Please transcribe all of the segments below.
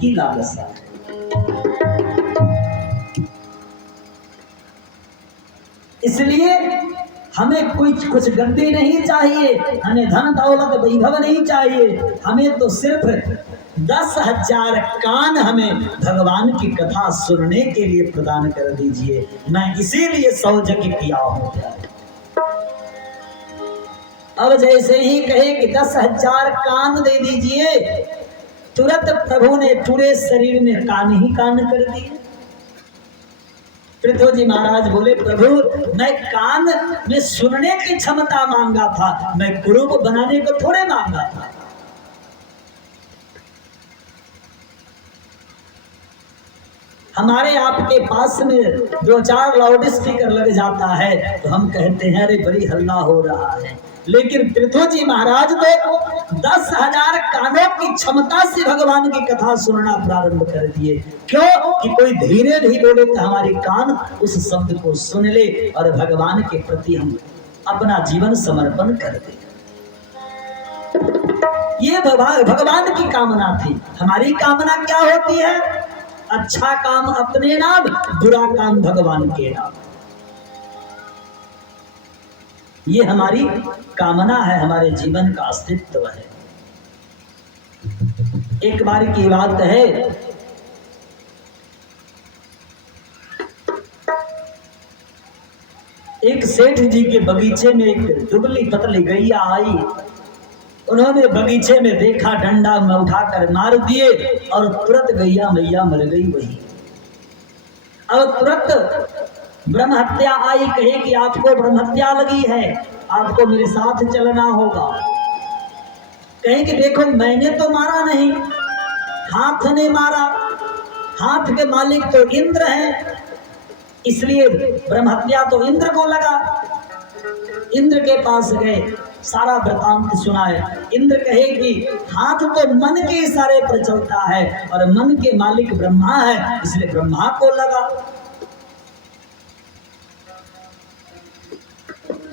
की लालसा है। इसलिए हमें कुछ गद्दी नहीं चाहिए, हमें धन दौलत वैभव नहीं चाहिए, हमें तो सिर्फ 10,000 कान हमें भगवान की कथा सुनने के लिए प्रदान कर दीजिए। मैं इसीलिए 100 यज्ञ किया हूं। अब जैसे ही कहे कि 10,000 कान दे दीजिए, तुरंत प्रभु ने पूरे शरीर में कान ही कान कर दिए। पृथ्वी जी महाराज बोले, प्रभु मैं कान में सुनने की क्षमता मांगा था, मैं कुरूप बनाने को थोड़े मांगा था। हमारे आपके पास में 2-4 लाउड स्पीकर लग जाता है तो हम कहते हैं अरे बड़ी हल्ला हो रहा है, लेकिन पृथ्वी जी महाराज तो 10,000 कानों की क्षमता से भगवान की कथा सुनना प्रारंभ कर दिए। क्यों कि कोई धीरे भी बोले तो हमारे कान उस शब्द को सुन ले और भगवान के प्रति हम अपना जीवन समर्पण कर दे। ये भगवान की कामना थी। हमारी कामना क्या होती है? अच्छा काम अपने नाम, बुरा काम भगवान के नाम। ये हमारी कामना है, हमारे जीवन का अस्तित्व है। एक बार की बात है, एक सेठ जी के बगीचे में एक दुबली पतली गैया आई। उन्होंने बगीचे में देखा, डंडा में उठाकर मार दिए और तुरंत गैया मैया मर गई वही। अब तुरंत ब्रह्म हत्या आई, कहे कि आपको ब्रह्म हत्या लगी है, आपको मेरे साथ चलना होगा। कहे कि देखो मैंने तो मारा नहीं, हाथ ने मारा, हाथ के मालिक तो इंद्र हैं, इसलिए ब्रह्म हत्या तो इंद्र को लगा। इंद्र के पास गए, सारा वृतांत सुनाए। इंद्र कहे कि हाथ तो मन के इशारे पर चलता है और मन के मालिक ब्रह्मा है, इसलिए ब्रह्मा को लगा।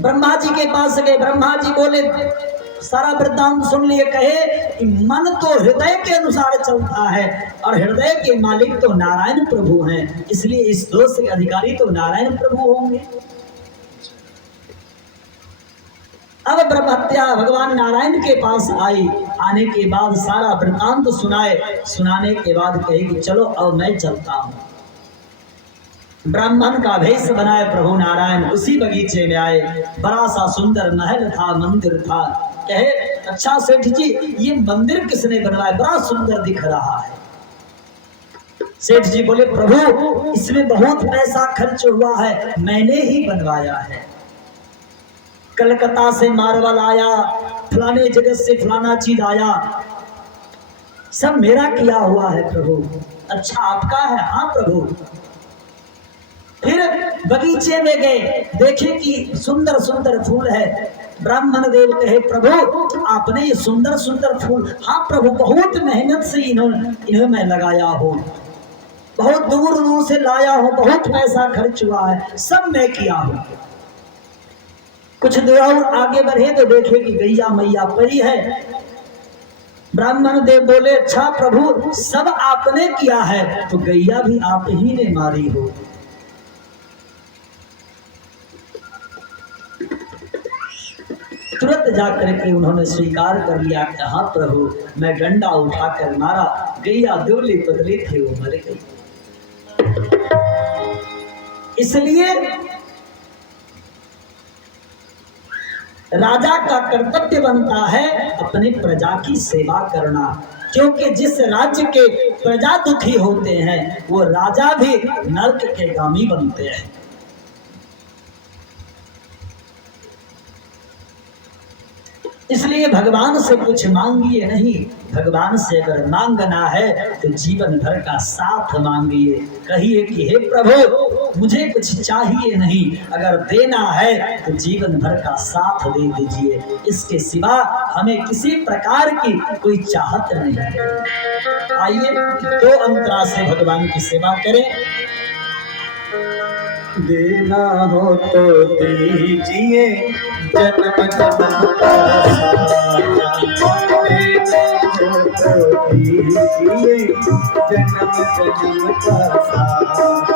ब्रह्मा जी के पास गए, ब्रह्मा जी बोले, सारा वृतांत सुन लिए। कहे कि मन तो हृदय के अनुसार चलता है और हृदय के मालिक तो नारायण प्रभु हैं, इसलिए इस दोष के अधिकारी तो नारायण प्रभु होंगे। अब ब्रह्म हत्या भगवान नारायण के पास आई। आने के बाद सारा वृतांत सुनाए। सुनाने के बाद कहे कि चलो अब मैं चलता हूँ। ब्राह्मण का भेष बनाए प्रभु नारायण उसी बगीचे में आए। बड़ा सा सुंदर महल था, मंदिर था। कहे अच्छा सेठ जी ये मंदिर किसने बनवाया? बड़ा सुंदर दिख रहा है। सेठ जी बोले, प्रभु इसमें बहुत पैसा खर्च हुआ है, मैंने ही बनवाया है। कलकत्ता से मार्बल आया, फलाने जगह से फलाना चीज आया, सब मेरा किया हुआ है प्रभु। अच्छा आपका है? हाँ प्रभु। फिर बगीचे में गए, देखे कि सुंदर सुंदर फूल है। ब्राह्मण देव कहे, प्रभु आपने ये सुंदर सुंदर फूल? हाँ प्रभु, बहुत मेहनत से इन्हें मैं लगाया हूँ, बहुत दूर दूर से लाया हूँ, बहुत पैसा खर्च हुआ है, सब मैं किया हूँ। कुछ देर और आगे बढ़े तो देखे कि गैया मैया पड़ी है। ब्राह्मण देव बोले, अच्छा प्रभु सब आपने किया है तो गैया भी आप ही ने मारी हो। तुरंत जाकर के उन्होंने स्वीकार कर लिया कि हाँ प्रभु मैं डंडा उठाकर मारा, गैया दुबली पतली थी वो मर गई। इसलिए राजा का कर्तव्य बनता है अपने प्रजा की सेवा करना, क्योंकि जिस राज्य के प्रजा दुखी होते हैं वो राजा भी नरक के गामी बनते हैं। इसलिए भगवान से कुछ मांगिए नहीं, भगवान से अगर मांगना है तो जीवन भर का साथ मांगिए। कहिए कि हे प्रभु मुझे कुछ चाहिए नहीं, अगर देना है तो जीवन भर का साथ दे दीजिए, इसके सिवा हमें किसी प्रकार की कोई चाहत नहीं। आइए 2 अंतरा से भगवान की सेवा करें। देना हो तो दीजिए जन्म जन्म का साथ, देना हो तो दीजिए जन्म जन्म का साथ।